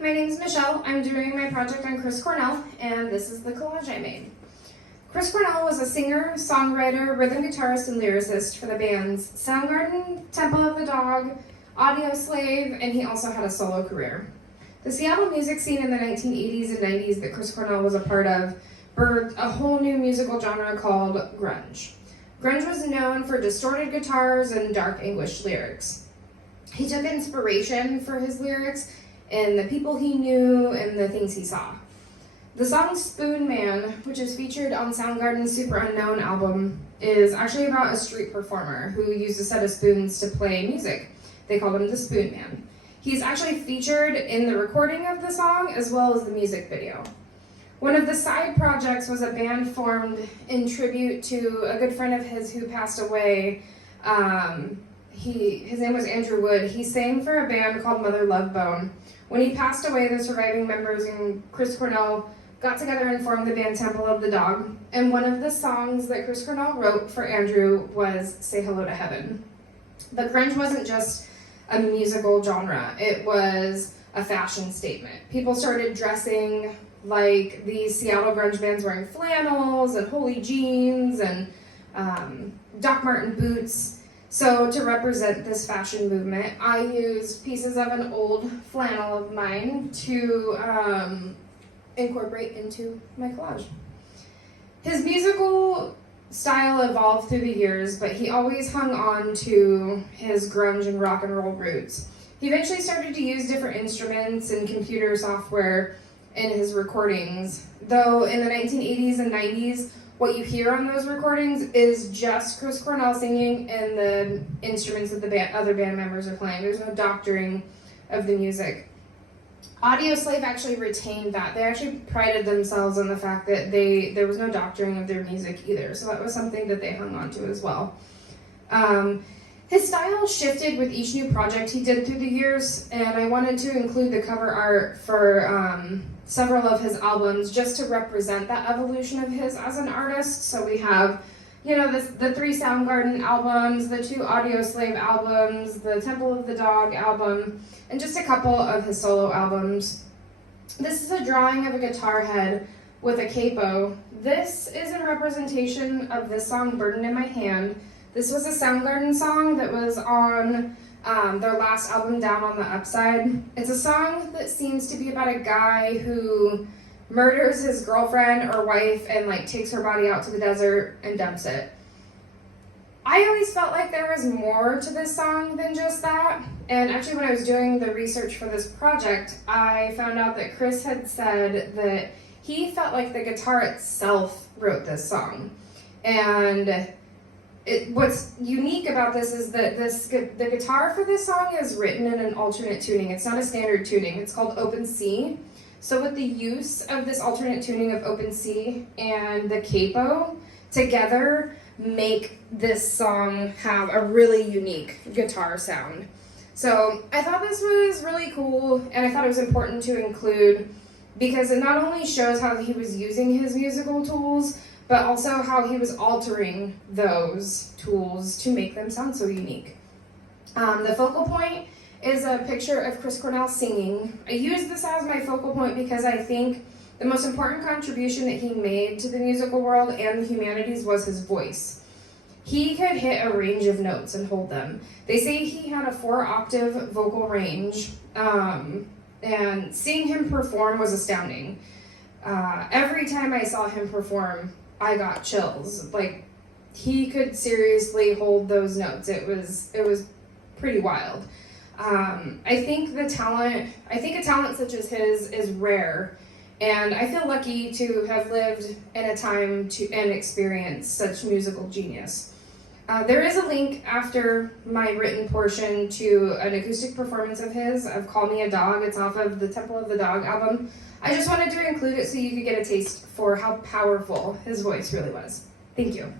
my name is Michelle. I'm doing my project on Chris Cornell, and this is the collage I made. Chris Cornell was a singer, songwriter, rhythm guitarist, and lyricist for the bands Soundgarden, Temple of the Dog, Audio Slave, and he also had a solo career. The Seattle music scene in the 1980s and 90s that Chris Cornell was a part of birthed a whole new musical genre called grunge. Grunge was known for distorted guitars and dark English lyrics. He took inspiration for his lyrics in the people he knew and the things he saw. The song Spoon Man, which is featured on Soundgarden's Super Unknown album, is actually about a street performer who used a set of spoons to play music. They called him the Spoon Man. He's actually featured in the recording of the song as well as the music video. One of the side projects was a band formed in tribute to a good friend of his who passed away. His name was Andrew Wood. He sang for a band called Mother Love Bone. When he passed away, the surviving members and Chris Cornell got together and formed the band Temple of the Dog. And one of the songs that Chris Cornell wrote for Andrew was Say Hello to Heaven. But grunge wasn't just a musical genre. It was a fashion statement. People started dressing like these Seattle grunge bands, wearing flannels and holy jeans and Doc Marten boots. So to represent this fashion movement, I used pieces of an old flannel of mine to incorporate into my collage. His musical style evolved through the years, but he always hung on to his grunge and rock and roll roots. He eventually started to use different instruments and computer software in his recordings, though in the 1980s and 90s, what you hear on those recordings is just Chris Cornell singing and the instruments that the other band members are playing. There's no doctoring of the music. Audio Slave actually retained that. They actually prided themselves on the fact that there was no doctoring of their music either, so that was something that they hung on to as well. His style shifted with each new project he did through the years, and I wanted to include the cover art for several of his albums just to represent that evolution of his as an artist. So we have, the 3 Soundgarden albums, the 2 Audio Slave albums, the Temple of the Dog album, and just a couple of his solo albums. This is a drawing of a guitar head with a capo. This is in representation of this song, Burden in My Hand. This was a Soundgarden song that was on their last album, Down on the Upside. It's a song that seems to be about a guy who murders his girlfriend or wife and takes her body out to the desert and dumps it. I always felt like there was more to this song than just that. And actually when I was doing the research for this project, I found out that Chris had said that he felt like the guitar itself wrote this song. And what's unique about this is that the guitar for this song is written in an alternate tuning. It's not a standard tuning. It's called open C. So with the use of this alternate tuning of open C and the capo together make this song have a really unique guitar sound. So I thought this was really cool, and I thought it was important to include because it not only shows how he was using his musical tools, but also how he was altering those tools to make them sound so unique. The focal point is a picture of Chris Cornell singing. I use this as my focal point because I think the most important contribution that he made to the musical world and the humanities was his voice. He could hit a range of notes and hold them. They say he had a 4-octave vocal range, and seeing him perform was astounding. Every time I saw him perform, I got chills. He could seriously hold those notes. It was pretty wild. I think a talent such as his is rare, and I feel lucky to have lived in a time and experienced such musical genius. There is a link after my written portion to an acoustic performance of his of Call Me a Dog. It's off of the Temple of the Dog album. I just wanted to include it so you could get a taste for how powerful his voice really was. Thank you.